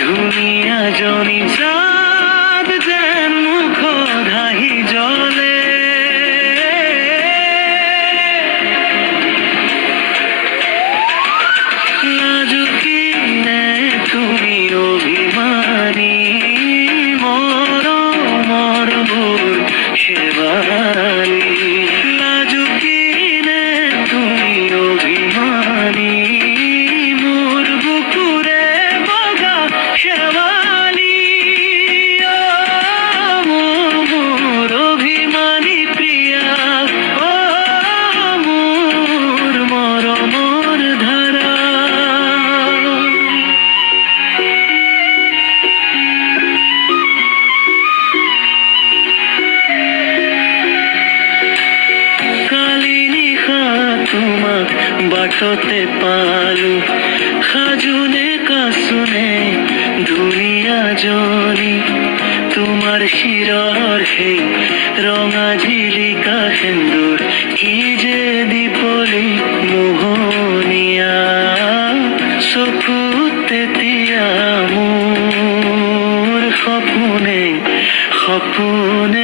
ধুনীয়া জনী চাঁদ যেন মুখ ধাহি জলে লাজুকিনে তুমি অভিমানী মর মর মোর শেবালি লাজুকিনে তুমি অভিমানী মোর বুকুরে বাগা শেবালি মোর অভিমানী প্রিয়া ও মোর মরমর ধারা কালি নিশা তোমাক বাটতে পালো সাজোনে কাচোনে ধুনীয়া জনী তোমাৰ শিৰৰ সেই ৰঙা ঝিলিকা সেন্দুৰ কি যে দীপলি মোহনীয়া চকুত তেতিয়া মোৰ সপোনে সপোনে